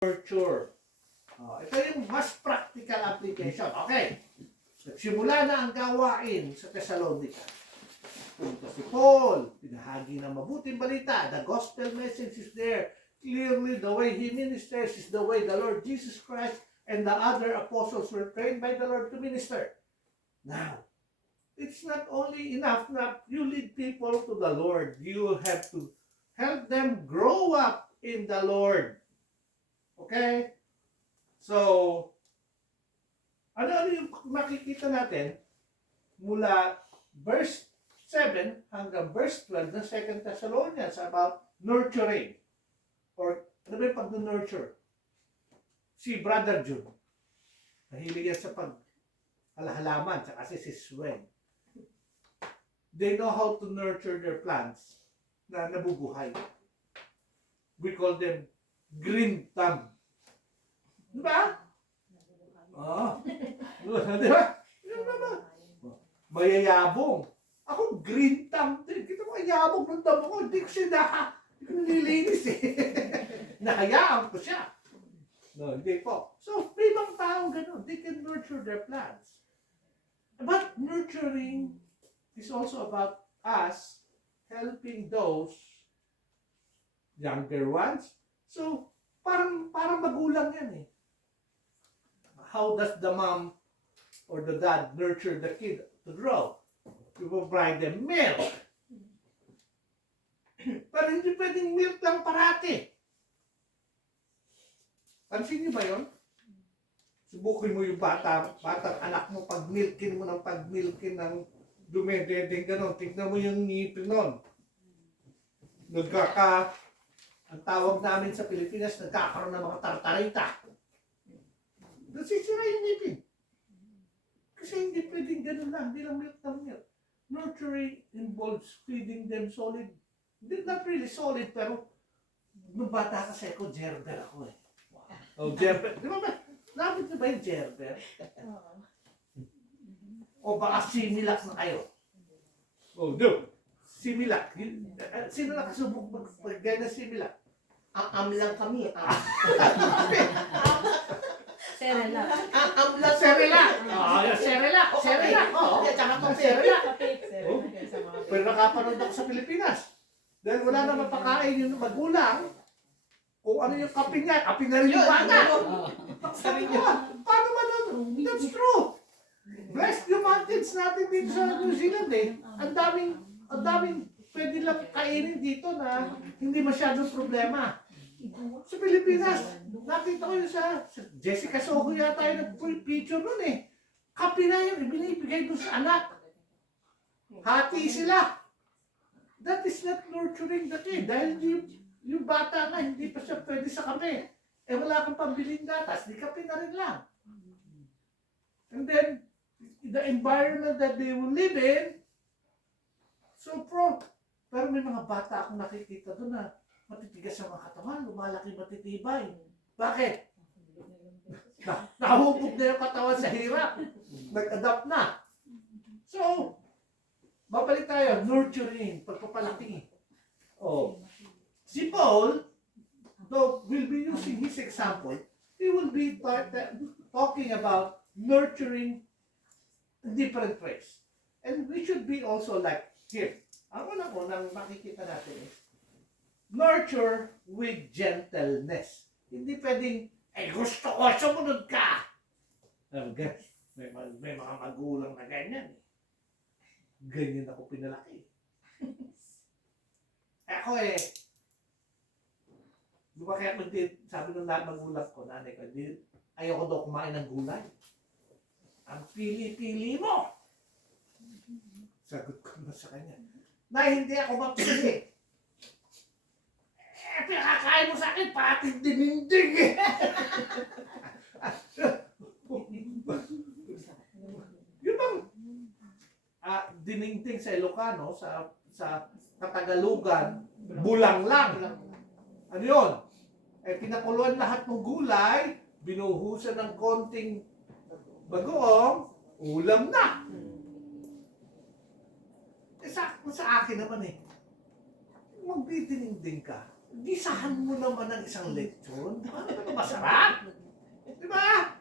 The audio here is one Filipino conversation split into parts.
nurture. Ito yung mas practical application. Okay. Nagsimula na ang gawain sa Thessalonica. Punta si Paul, pinahagi ng mabuting balita. The gospel message is there. Clearly, the way he ministers is the way the Lord Jesus Christ and the other apostles were trained by the Lord to minister. Now, it's not only enough that you lead people to the Lord. You have to help them grow up in the Lord. Okay? So, ano yung makikita natin mula verse 7 hanggang verse 12 ng 2 Thessalonians about nurturing. Or ano ba yung pag-nurture? Si Brother June, mahilig yan sa pag-halaman, tsaka si Swen. They know how to nurture their plants na nabubuhay. We call them green thumb. Diba? Oo. Diba? Mayayabong. Ako green thumb din. Kita mo, ayabong ng damo ko. Hindi ko siya nililinis eh. Nahayaan ko siya. No, hindi po. So, may ibang taong ganun. They can nurture their plants. But nurturing is also about us helping those younger ones. So, parang magulang yan eh. How does the mom or the dad nurture the kid to grow? You provide them milk. Pero hindi pwedeng milk lang parati. Pansin niyo ba yun? Subukin mo yung batang anak mo, pag-milkin mo ng dumededeng gano'n. Tignan mo yung ngipin nun. Ang tawag namin sa Pilipinas, nagkakaroon ng mga tartarita. Nasisira yung ngipin. Kasi hindi pwedeng gano'n lang, hindi lang milk ng milk. Nurturing involves feeding them solid. Not really solid, pero nung bata kasi ako, gerber ako eh. Oh, gerber. Di ba ba? Lapit na ba yung gerber? O baka Similac na kayo? Oh, no. Similac. Sino nakasubok mag-gana Similac? Ang lang kami. Serela. Ang lang Serela. Serela. Serela. Oo. Tsaka kape. Serela. Pero nakapanood ako sa Pilipinas. Dahil wala na mapakain yung magulang, kung ano yung kape niya, kape na rin yung bata. Sabi niya, paano ba nun? That's true. Bless the mountains natin dito sa New Zealand eh. Ang daming pwede lang kainin dito na hindi masyadong problema. Sa Pilipinas, nakita ko yun sa Jessica Soho yata yung nag-picture nun eh. Kape na yun, binibigay doon sa anak. Hati sila. That is not nurturing the kid. Dahil yung bata nga, hindi pa siya pwede sa kape. Eh wala kang pambiling gatas, di kape na rin lang. And then, the environment that they will live in, so pero may mga bata akong nakikita doon na matitigas ang mga katawan, lumalaki matitibay. Bakit? Nahubog na yung katawan sa hirap. Nag-adapt na. So, babalik tayo, nurturing, pagpapalaki. Oh. Si Paul, though we'll be using his example, he will be talking about nurturing different ways. And we should be also like him. Ang unang makikita natin is nurture with gentleness. Hindi pwedeng, gusto ko, sumunod ka. May mga magulang na ganyan. Ganyan ako pinalaki. Ako di ba kaya sabi ng magulang ko, nanay ko, ayoko daw kumain ng gulay. Ang pili-pili mo. Sagot ko na sa kanya, na hindi ako mapili. Pinakakain mo sa akin, pati dininding eh. Yun bang dininding sa Ilocano, sa Katagalugan, bulang lang. Ano yun? Pinakuluan lahat ng gulay, binuhusan ng konting bagoong, ulam na. Sa akin naman eh, magdidininding ka. gisahan mo naman ng isang lechon. Di ba? Ito masarap. Di ba?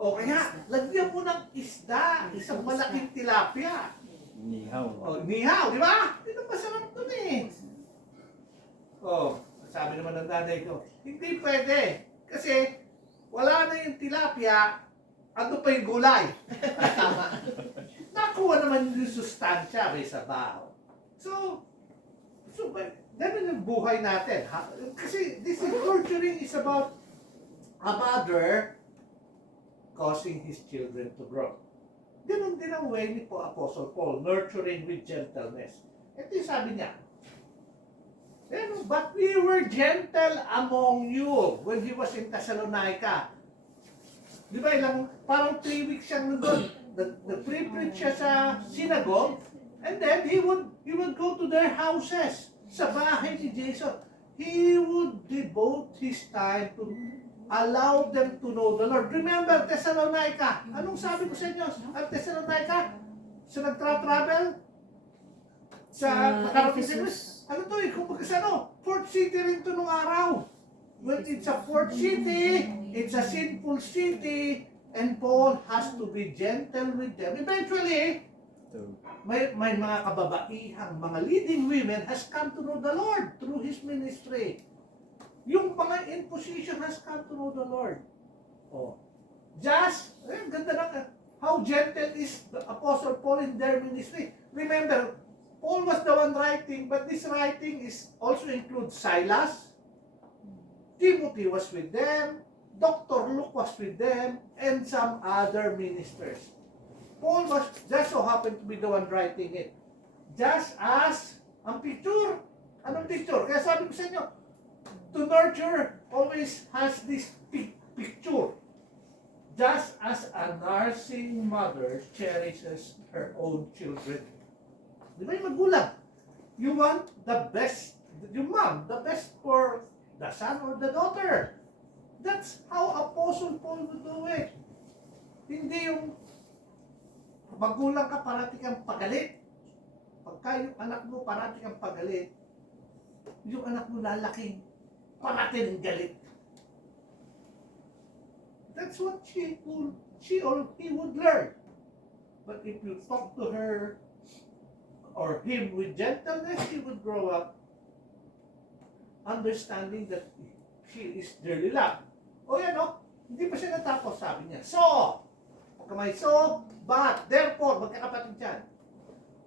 O kaya, lagyan mo ng isda, isang malaking tilapia. Nihaw. O, nihaw, di ba? Ito masarap dun eh. O, sabi naman ng nanay ko, hindi pwede. Kasi, wala na yung tilapia, ano pa yung gulay? Tama. Nakuha naman yung sustansya, may sabaw. So, ganun yung buhay natin. Ha? Kasi this is nurturing is about a mother causing his children to grow. Ganun din ang way ni Apostle Paul, nurturing with gentleness. Ito yung sabi niya, but we were gentle among you when he was in Thessalonica. Di ba parang 3 weeks siyang nandun. Nag-preach siya sa synagogue, and then he would go to their houses, sa bahay ni Jason. He would devote his time to allow them to know the Lord. Remember, Thessalonica. Anong sabi ko sa inyo? Ang Thessalonica, sa nagtra-travel, sa nakarating sa Greece. Ano to eh, kung ano, fourth city rin to nung araw. When it's a fourth city, it's a sinful city, and Paul has to be gentle with them. Eventually, may mga kababaihang, mga leading women has come to know the Lord through his ministry. Yung mga in position has come to know the Lord. Oh. Ganda na, how gentle is the Apostle Paul in their ministry. Remember, Paul was the one writing, but this writing is also includes Silas. Timothy was with them. Dr. Luke was with them. And some other ministers. Paul was just so happened to be the one writing it. Just as ang picture. Anong picture? Kaya sabi ko sa inyo, to nurture always has this picture. Just as a nursing mother cherishes her own children. Di ba yung magulang? You want the best, yung mom, the best for the son or the daughter. That's how Apostle Paul would do it. Hindi yung magulang ka, parati kang pagalit. Pagka yung anak mo, parati kang pagalit, yung anak mo lalaking, parati ng galit. That's what she or he would learn. But if you talk to her or him with gentleness, he would grow up understanding that she is dearly loved. O yan o, hindi pa siya natapos, sabi niya. So, pagkamay, but, therefore, magkakapatid dyan,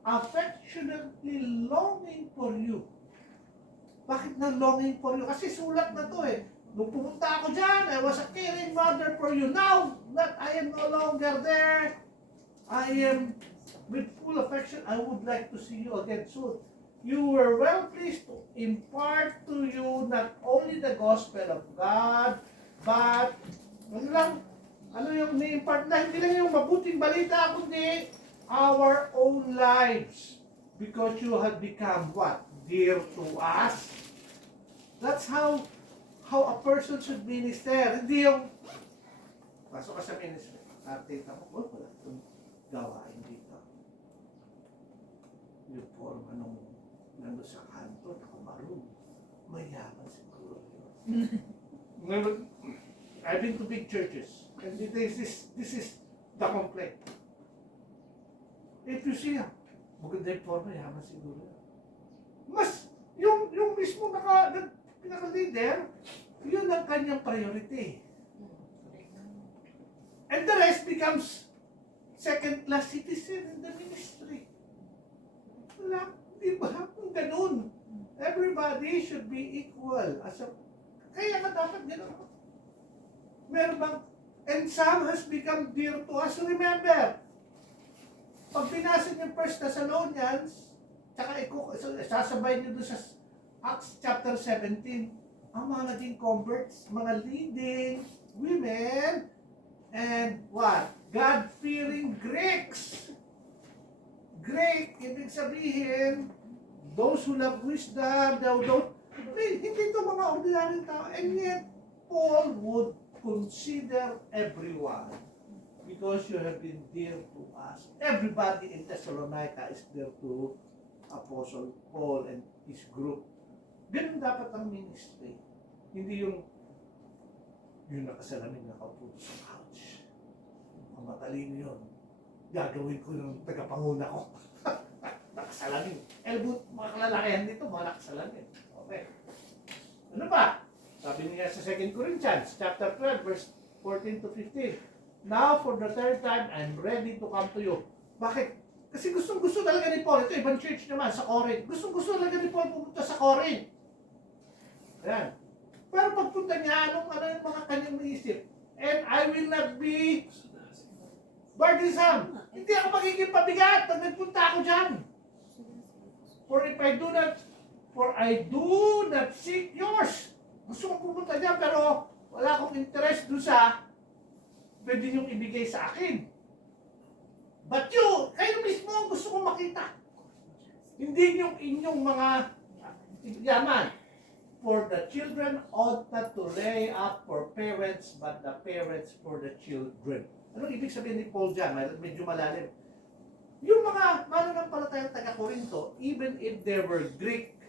affectionately longing for you. Bakit na longing for you? Kasi sulat na to eh. Nung pumunta ako dyan, I was a caring mother for you. Now that I am no longer there, I am with full affection. I would like to see you again soon. You were well pleased to impart to you not only the gospel of God, but ano yung ni-impart na, hindi lang yung mabuting balita, kundi our own lives. Because you have become what? Dear to us. That's how a person should minister. Hindi yung pasok ka sa ministry. Tita mo, wala itong gawain dito. Yung form, nando sa kanto, nakamarong. Mayaman siguro yun. I've been to big churches. And this is the complaint. If you see, maganda yung form, mayaman siguro. Mas, yung mismo pinaka-leader, yun ang kanyang priority. And the rest becomes second-class citizen in the ministry. Wala, di ba? Kung ganun. Everybody should be equal. Kaya nga dapat ganun. Meron bang, and some has become dear to us. So remember, pag pinasa niyo 1 Thessalonians, tsaka sasabay niyo doon sa Acts chapter 17, ang mga naging converts, mga leading women, and what? God-fearing Greeks. Greek, ibig sabihin, those who love wisdom, hindi ito mga ordinaryong tao. And yet, Paul would consider everyone because you have been dear to us. Everybody in Thessalonica is dear to Apostle Paul and his group. Ganun dapat ang ministry. Hindi yung nakasalamin nakaupo sa couch. Ang matalino yun. Gagawin ko yung tagapanguna ko. Nakasalamin. Mga kalalakihan dito, mga nakasalamin. Okay. Ano pa? Sabi niya sa 2 Corinthians, chapter 12, verse 14 to 15. Now, for the third time, I'm ready to come to you. Bakit? Kasi gustong-gusto talaga ni Paul. Ito, ibang church naman sa Corinth. Gustong-gusto talaga ni Paul pumunta sa Corinth. Ayan. Pero pagpunta niya, ano yung mga kanyang maisip? And I will not be burdensome. Hindi ako magiging pabigat pag nagpunta ako dyan. For I do not seek yours. Gusto kong pumunta dyan, pero wala akong interest doon sa pwede niyong ibigay sa akin. But kayo mismo ang gusto kong makita. Hindi yung inyong mga yaman. For the children ought not to lay up for parents, but the parents for the children. Anong ibig sabihin ni Paul dyan? Medyo malalim. Yung mga mananampalatayang taga-Korinto, even if they were Greek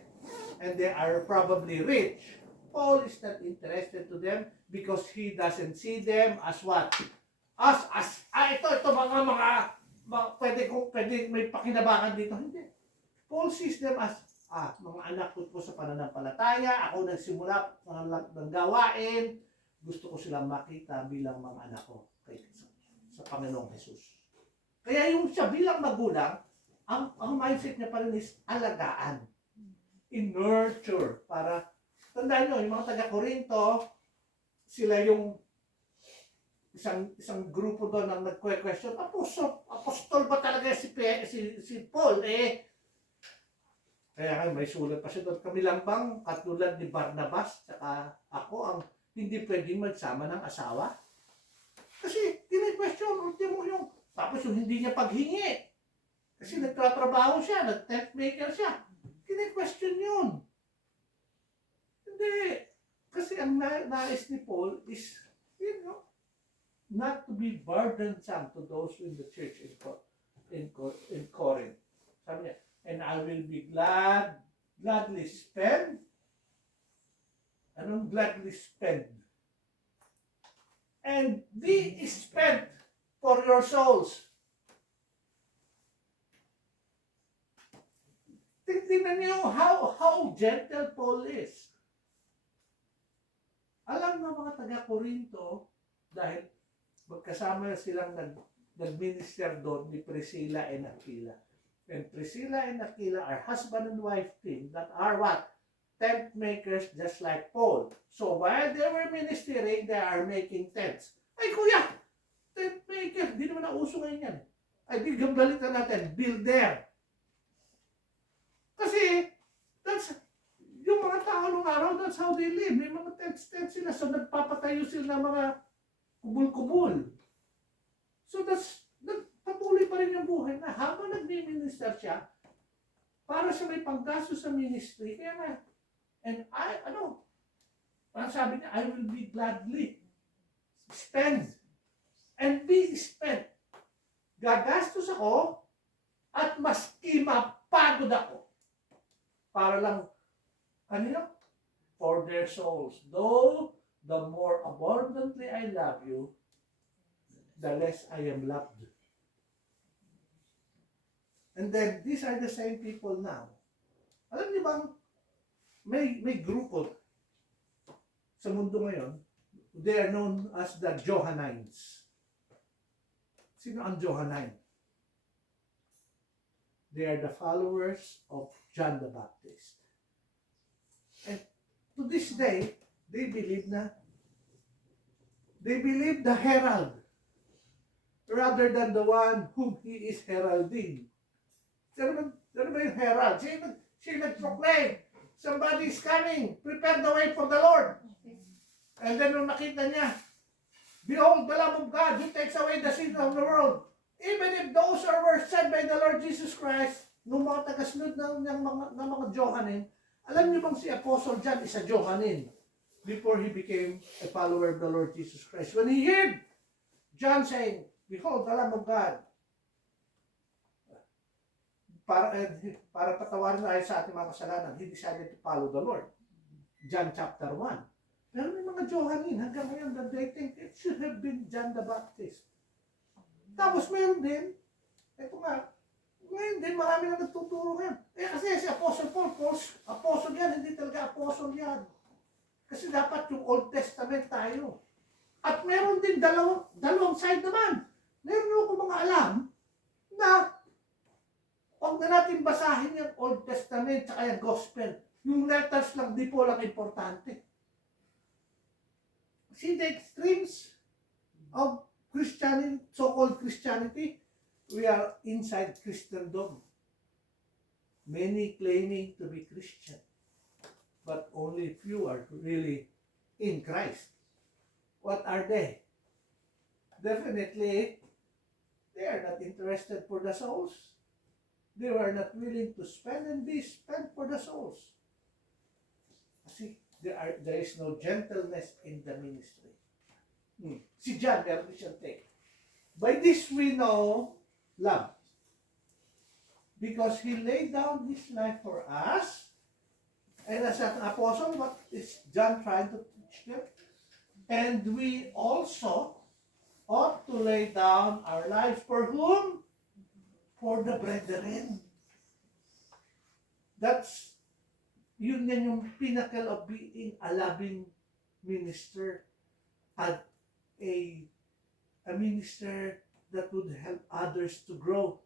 and they are probably rich, Paul is not interested to them because he doesn't see them as what? Ito pwede may pakinabangan dito. Hindi. Paul sees them as mga anak ko sa pananampalataya, ako nagsimula ng gawain, gusto ko silang makita bilang mga anak ko sa Panginoong Jesus. Kaya yung siya bilang magulang, ang mindset niya pa rin is alagaan, in-nurture, para, tandaan nyo, yung mga taga-Korinto, sila yung isang grupo doon ang nagque-question, apostol ba talaga si Paul? Kaya may sulat pa siya doon. Kami lang bang katulad ni Barnabas saka ako ang hindi pwedeng magsama ng asawa? Kasi tini-question, ultimo yung, tapos yung hindi niya paghingi. Kasi nagtatrabaho siya, nag-tent maker siya. Tini-question yun. Hindi. Kasi ang nais ni Paul is, not to be burdensome to those in the church in Corinth. Sabi niya, and I will be gladly spend. Anong gladly spend? And be spent for your souls. Tingnan niyo how gentle Paul is. Alam ng mga taga-Korinto, dahil magkasama silang nag-minister doon ni Priscilla and Aquila. And Priscilla and Aquila are husband and wife team that are what? Tent makers just like Paul. So while they were ministering, they are making tents. Ay kuya, tent maker, di naman nauso ngayon yan. Ay di gambalitan natin, builder. Kasi, yung mga tao nung araw, that's how they live. May mga tents sila. So nagpapatayo sila ng mga kubul-kubul. So patuloy pa rin yung buhay na habang nag-minister siya, para siya may panggasto sa ministry, kaya nga, and parang sabi niya, I will be gladly spend and be spent. Gagastos ako at maski mapagod ako para lang, for their souls. Though the more abundantly I love you, the less I am loved. And then, these are the same people now. Alam niyo bang, may grupo sa mundo ngayon, they are known as the Johannines. Sino ang Johannine? They are the followers of John the Baptist. And to this day, they believe the herald rather than the one whom he is heralding. Sino ba yung herald? Siya nag-proclaim, somebody is coming, prepare the way for the Lord. And then nung nakita niya, behold the Lamb of God who takes away the sin of the world. Even if those were sent by the Lord Jesus Christ, nung mga tagasunod ng mga Johannine, alam niyo bang si Apostle John is a Johannine before he became a follower of the Lord Jesus Christ? When he heard John saying, behold the Lamb of God, para patawarin tayo sa ating mga kasalanan, he decided to follow the Lord. John chapter 1. Pero may mga Johannine hanggang ngayon that they think it should have been John the Baptist. Tapos mayroon din, ito nga, ngayon din marami na nagtuturo ngayon. Kasi si Apostle Paul, apostle yan, hindi talaga apostle yan. Kasi dapat yung Old Testament tayo. At meron din dalawang side naman. Meron ako mga alam na huwag na natin basahin yung Old Testament at yung Gospel. Yung letters lang, di po lang importante. See the extremes of Christianity, so-called Christianity? We are inside Christendom. Many claiming to be Christian, but only few are really in Christ. What are they? Definitely, they are not interested for the souls. They were not willing to spend and be spent for the souls. Kasi there is no gentleness in the ministry. Si John, meron din siyang take. By this we know love. Because he laid down his life for us. And as an apostle, what is John trying to teach them? And we also ought to lay down our lives for whom? For the brethren. Yun yan yung pinnacle of being a loving minister. A minister that would help others to grow.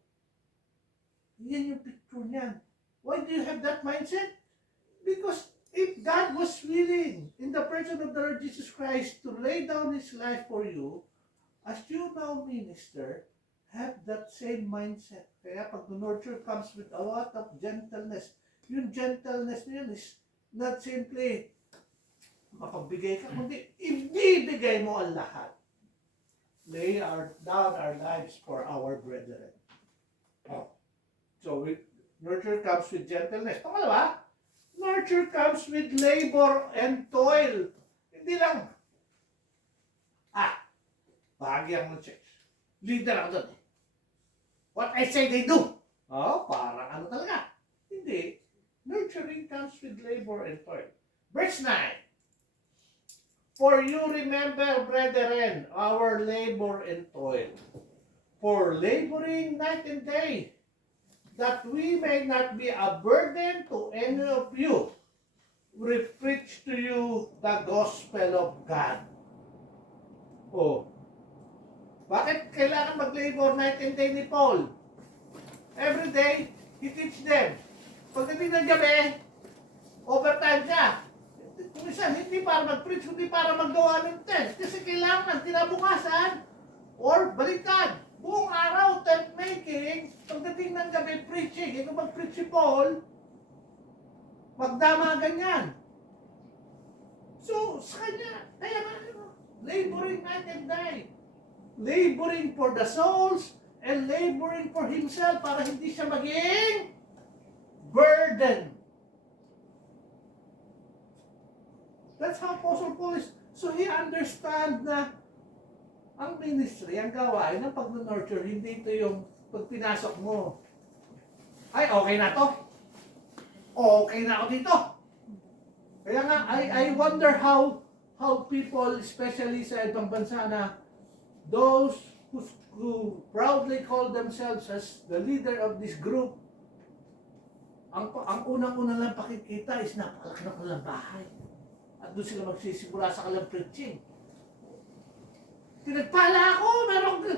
Yan yung picture niyan. Why do you have that mindset? Because if God was willing in the person of the Lord Jesus Christ to lay down His life for you, as you now minister, have that same mindset. Kaya pag the nurture comes with a lot of gentleness, yung gentleness niya is not simply makapagbigay ka, kundi ibibigay mo ang lahat. Lay down our lives for our brethren. So nurture comes with gentleness. Pangalawa, nurture comes with labor and toil. Hindi lang, bahagi ako ng church. Leader ako doon. What I say they do. Parang ano talaga. Hindi. Nurturing comes with labor and toil. Verse 9. For you remember, brethren, our labor and toil. For laboring night and day, that we may not be a burden to any of you, we preach to you the gospel of God. Bakit kailangan mag-labor night and day ni Paul? Every day, he teach them. Pagdating ng gabi, overtime siya. Kung isa, hindi para mag-preach, hindi para maggawa ng tent. Kasi kailangan kinabukasan or baliktad. Buong araw, tent making, pagdating ng gabi, preaching. Ito mag-preach si Paul, magdama ganyan. So, sa kanya, kaya laboring night and day. Laboring for the souls and laboring for himself para hindi siya maging burden. That's how Apostle Paul is. So he understands na ang ministry, ang gawain ng pag-nurture, hindi ito yung pag pinasok mo, ay okay na to. Okay na ako dito. Kaya nga, I wonder how people, especially sa ibang bansa na those who proudly call themselves as the leader of this group, ang unang-unang lang pakikita is napakalaki ng kanilang bahay. At doon sila magsisimula sa kanilang preaching. Pinagpala ako, meron ka.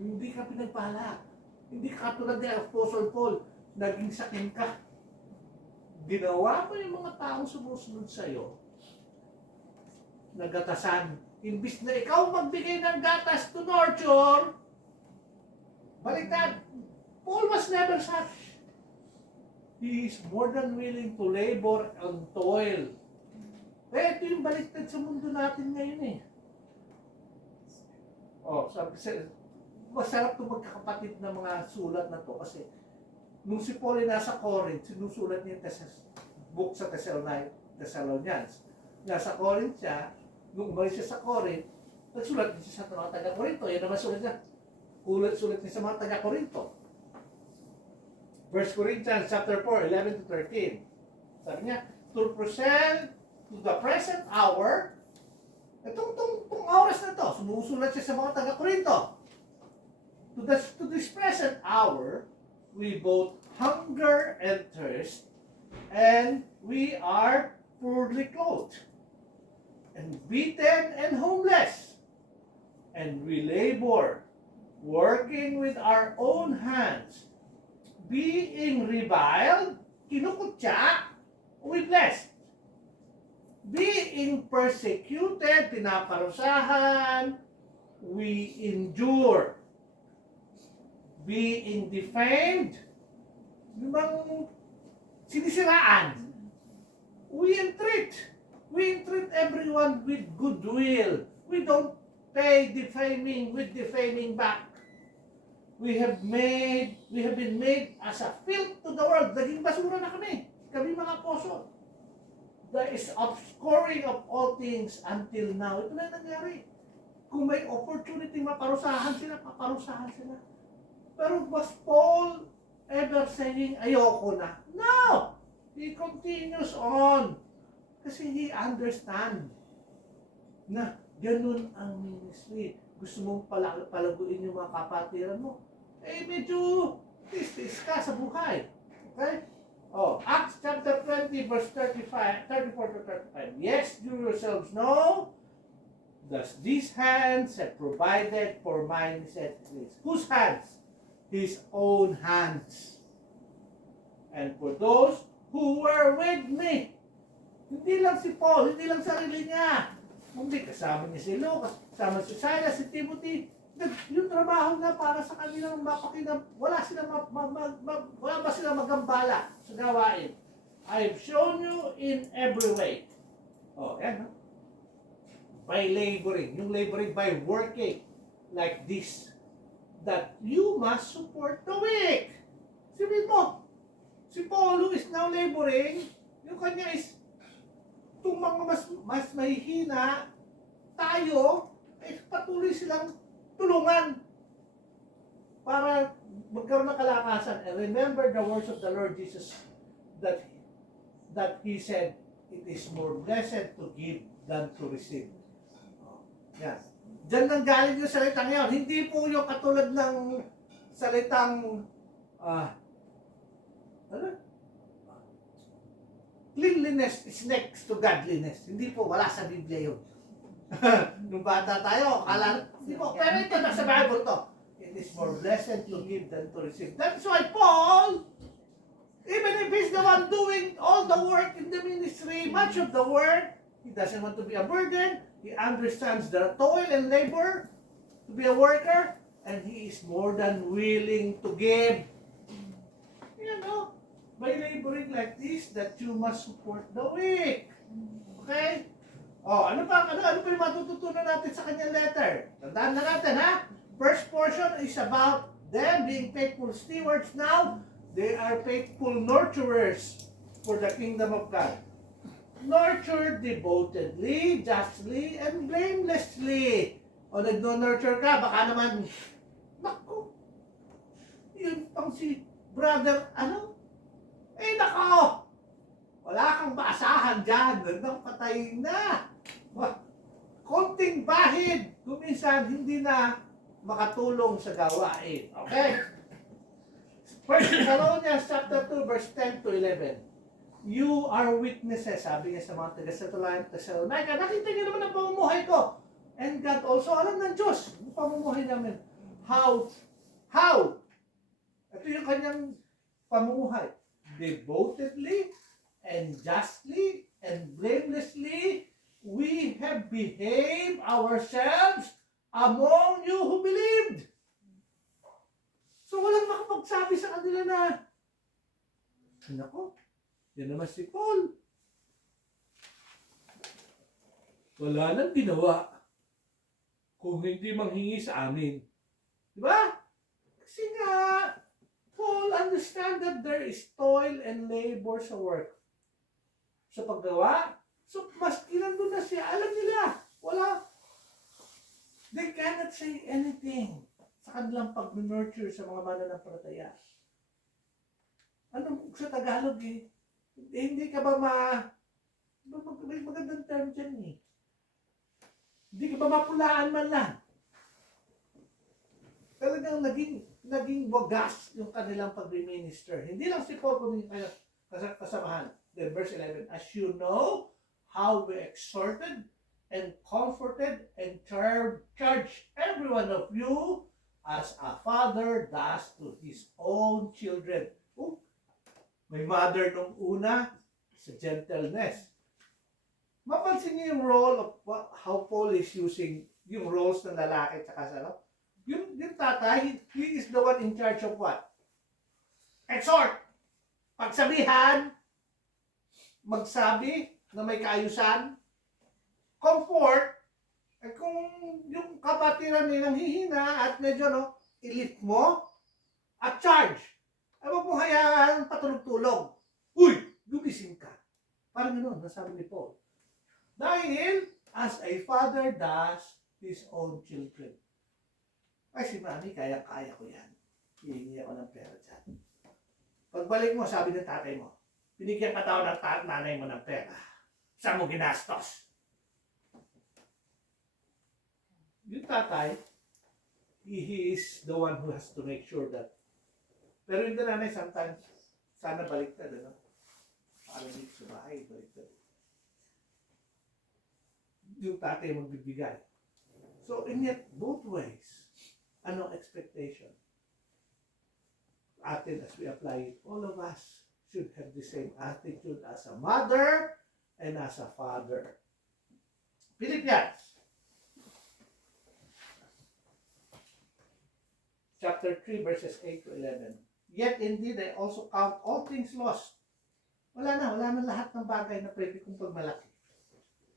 Hindi ka pinagpala. Hindi ka tulad ni Apostle Paul, naging sakin ka. Ginawa mo yung mga taong sumusunod sa'yo, nagatasan. Imbis na ikaw magbigay ng gatas to nurture, baliktad. Paul was never such. He is more than willing to labor and toil. Ito yung baliktad sa mundo natin ngayon . Masarap itong magkakapatid na mga sulat na to kasi nung si Paul ay nasa Corinth, sinusulat niya yung book sa Thessalonians. Nasa Corinth siya, nung umalis siya sa Corinth, nagsulat niya sa mga taga-Corinto. Yan naman sulat niya. Sulat niya sa mga taga-Corinto. 1 Corinthians chapter 4, 11 to 13. Sabi niya, to the present hour. Itong oras na to, sumusulat siya sa mga taga-Korinto. To this present hour, we both hunger and thirst, and we are poorly clothed, and beaten and homeless, and we labor, working with our own hands, being reviled, kinukutya, we blessed, being persecuted, pinaparusahan, we endure, being defamed, yung bang sinisiraan, we entreat everyone with goodwill. We don't pay defaming with defaming back. We have been made as a filth to the world. Naging basura na kami mga apostol. There is obscuring of all things until now. Ito na nangyari. Kung may opportunity maparusahan sila, paparusahan sila. Pero was Paul ever saying, ayoko na? No! He continues on. Kasi he understand na ganun ang ministry. Gusto mong palaguin yung mga kapatiran mo. Eh, medyo tis ka sa buhay. Okay? Oh, Acts chapter 20, verse 34 to 35. Yes, you yourselves know that these hands have provided for my necessities. Whose hands? His own hands. And for those who were with me. Hindi lang si Paul, hindi lang sarili niya. Hindi, kasama niya si Lucas, kasama si Silas, si Timothy. Yung trabaho na para sa kanilang mapakinab, wala ba silang magambala sa gawain. I've shown you in every way. Oh, yan. By laboring. Yung laboring by working like this. That you must support the weak. Sabihin mo, si Paul who is now laboring, yung kanya is, itong mga mas mahihina, tayo, ay patuloy silang tulungan para magkaroon ng kalakasan. And remember the words of the Lord Jesus that He said, it is more blessed to give than to receive. Yan. Diyan nang galing yung salitang yun. Hindi po yung katulad ng salitang cleanliness is next to godliness. Hindi po, wala sa Biblia yun. Nung bata tayo, hindi po, pero ito nasa Bible to. It is more blessed to give than to receive. That's why Paul, even if he's the one doing all the work in the ministry, much of the work, he doesn't want to be a burden. He understands the toil and labor to be a worker, and he is more than willing to give. You know, by laboring like this, that you must support the weak. Okay? Oh, ano pa yung matututunan natin sa kanyang letter? Tandaan na natin, ha? First portion is about them being faithful stewards now. They are faithful nurturers for the kingdom of God. Nurture devotedly, justly, and blamelessly. O nagno-nurture ka, baka naman, naku, yun pang si brother, nako, wala kang maasahan dyan, nang patay na. Konting bahid, kuminsan hindi na makatulong sa gawain. Okay? 1 Thessalonians chapter 2, verse 10 to 11. You are witnesses, sabi niya sa mga taga-Thessalonica. Nakita niyo naman ang pamumuhay ko. And God also, alam ng Diyos, ang pamumuhay namin. How? Ito yung kanyang pamumuhay. Devotedly and justly and blamelessly, we have behaved ourselves among you who believed. So walang makapagsabi sa kanila na, nako, yan naman si Paul. Wala nang ginawa kung hindi manghingi sa amin. Diba? Kasi nga, Paul understand that there is toil and labor sa work. Sa paggawa, so maski nandun na siya, alam nila, wala. They cannot say anything sa kanilang pag-nurture sa mga mananampalataya. Ano sa Tagalog hindi ka ba May magandang term dyan eh. Hindi ka ba mapulaan man lang? Talagang naging wagas yung kanilang pag-minister. Hindi lang si Paul kundi kasamahan. Then verse 11, as you know how we exhorted and comforted and charged every one of you as a father does to his own children. Oh, may mother nung una sa gentleness. Mapansin niyo yung role of how Paul is using yung roles ng lalaki at saka yung tatay, he is the one in charge of what? Exhort. Pagsabihan, magsabi na may kaayusan, comfort, kung yung kapatiran nilang hihina at medyo ilit mo, at charge. Ay wag mo hayaan patulog-tulog. Uy, gumising ka. Parang gano'n, nasabi ni Paul. Dahil, as a father does his own children. Ay, si mami, kaya-kaya ko yan. Hihingi ako ng pera dyan. Pagbalik mo, sabi ng tatay mo, binigyan ka tao ng nanay mo ng pera. Saan mo ginastos? Yung tatay, he is the one who has to make sure that. Pero yung nanay, sometimes, sana baliktad, ano? Parang dito sa bahay, baliktad. Yung tatay magbibigay. So, in yet, both ways, anong expectation? Atin, as we apply it, all of us should have the same attitude as a mother and as a father. Philippians chapter 3 verses 8 to 11. Yet indeed I also count all things lost. Wala na lahat ng bagay na pwede kong pagmalaki.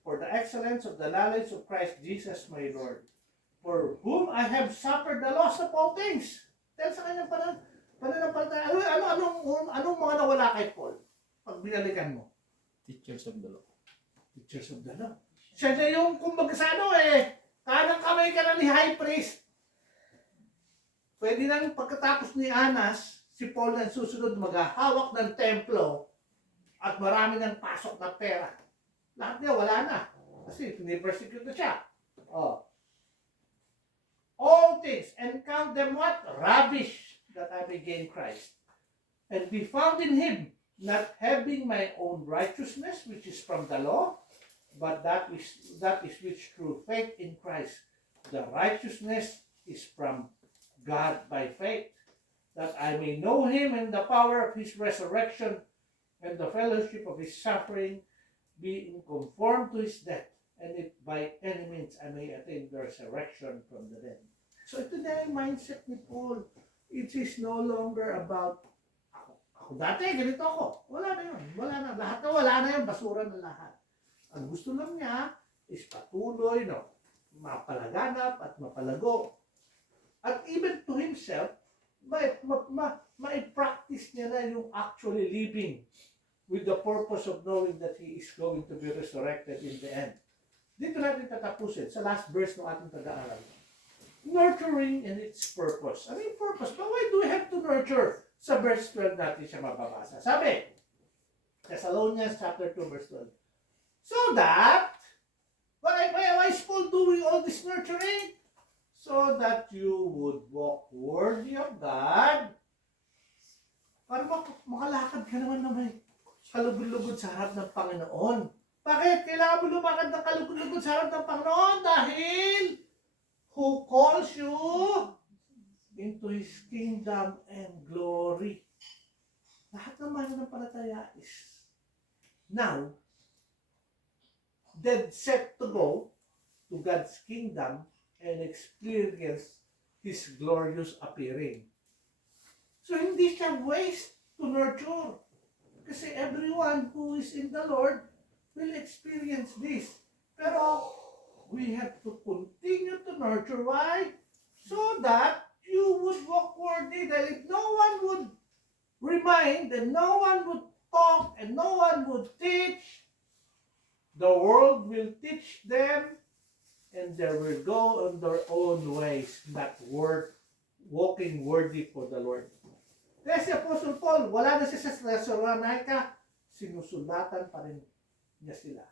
For the excellence of the knowledge of Christ Jesus my Lord, for whom I have suffered the loss of all things. Dahil sa kanyang pananampalataya. Anong mga nawala kay Paul? Pag binalikan mo. Teachers of the law. Teachers of the law. Siya na yung kumbaga sa kanang kamay ka na ni high priest. Pwede nang pagkatapos ni Anas, si Paul na susunod maghahawak ng templo at marami ng pasok na pera. Lahat niya wala na. Kasi pinipersecute na siya. All things, and count them what? Rubbish, that I may gain Christ. And be found in him, not having my own righteousness, which is from the law, but that is which through faith in Christ. The righteousness is from God by faith, that I may know him and the power of his resurrection and the fellowship of his suffering, being conformed to his death, and if by any means I may attain the resurrection from the dead. So ito na yung mindset ni Paul. It is no longer about ako dati, ganito ako. Wala na yun. Wala na. Lahat na wala na yun. Basura na lahat. Ang gusto lang niya is patuloy, mapalaganap at mapalago. At even to himself, ma-practice niya na yung actually living with the purpose of knowing that he is going to be resurrected in the end. Dito natin tatapusin sa last verse ng ating pag-aaral. Nurturing in its purpose. Ano yung purpose? But why do we have to nurture? Sa verse 12 natin siya mababasa. Sabi, Thessalonians chapter 2 verse 12. So that, why is Paul doing all this nurturing? So that you would walk worthy of God. Para makalakad ka naman na may kalugod-lugod sa harap ng Panginoon. Bakit? Kailangan mo lumakad ng kalugod-lugod sa harap ng Panginoon dahil who calls you into His kingdom and glory. Lahat ng mananampalataya is now dead set to go to God's kingdom and experience His glorious appearing. So hindi siya waste to nurture. Kasi everyone who is in the Lord will experience this. Pero we have to continue to nurture. Why? So that you would walk worthy. Dahil if no one would remind, and no one would talk, and no one would teach, the world will teach them, and they will go on their own ways, not walking worthy for the Lord. Kaya si Apostle Paul, wala na siya sa Thessalonica, sinusulatan pa rin niya sila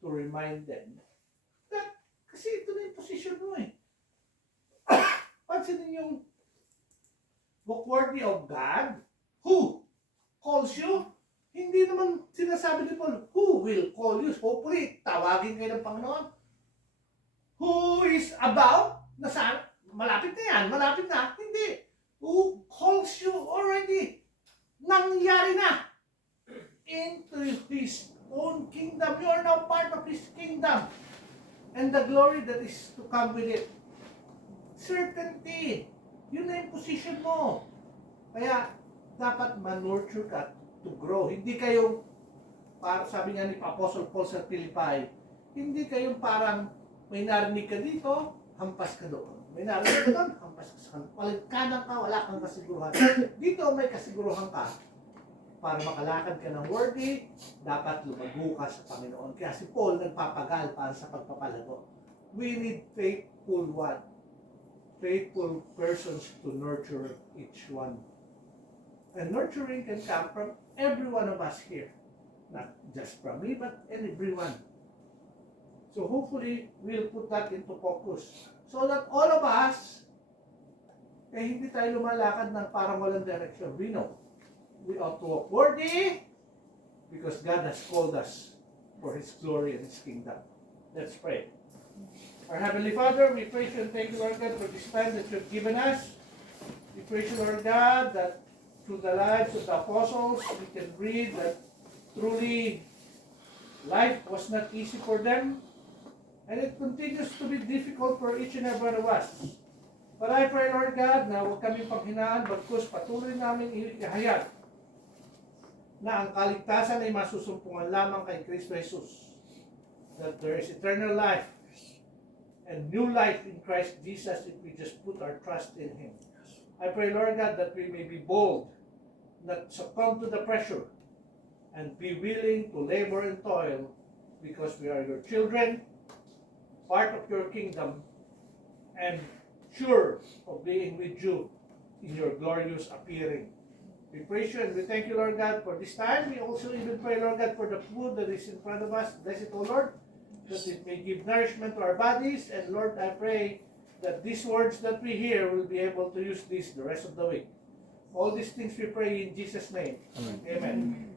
to remind them that kasi ito na yung position mo eh. Pansinin yung walk worthy of God who calls you. Hindi naman sinasabi ni Paul, who will call you? Hopefully, tawagin kayo ng Panginoon. Who is about? Nasaan? Malapit na yan. Malapit na. Hindi. Who calls you already? Nangyari na. Into His own kingdom. You are now part of His kingdom. And the glory that is to come with it. Certainty. Yun na yung position mo. Kaya, dapat manurture ka to grow. Hindi kayong, para sabi nga ni Apostle Paul sa Philippi, hindi kayong parang may narinig ka dito, hampas ka doon. May narinig ka doon, hampas ka sa kanila. Kanan ka, wala kang kasiguruhan. Dito may kasiguruhan ka. Para makalakad ka ng worthy, dapat lumago ka sa Panginoon. Kaya si Paul nagpapagal para sa pagpapalago. We need faithful what? Faithful persons to nurture each one. And nurturing can come from every one of us here. Not just from me, but everyone. So hopefully, we'll put that into focus. So that all of us, hindi tayo lumalakad ng parang walang direction. We know. We ought to walk worthy because God has called us for His glory and His kingdom. Let's pray. Our Heavenly Father, we praise you and thank you, Lord God, for this time that you've given us. We praise you, Lord God, that through the lives of the apostles, we can read that truly life was not easy for them, and it continues to be difficult for each and every one of us. But I pray, Lord God, na huwag kami panghinaan, bagkus patuloy namin ihayag na ang kaligtasan ay masusumpungan lamang kay Kristo Jesus. That there is eternal life and new life in Christ Jesus if we just put our trust in Him. I pray, Lord God, that we may be bold, not succumb to the pressure, and be willing to labor and toil because we are your children, part of your kingdom, and sure of being with you in your glorious appearing. We praise you and we thank you, Lord God, for this time. We also even pray, Lord God, for the food that is in front of us. Bless it, O Lord, that it may give nourishment to our bodies. And Lord, I pray that these words that we hear will be able to use this the rest of the week. All these things we pray in Jesus' name. Amen.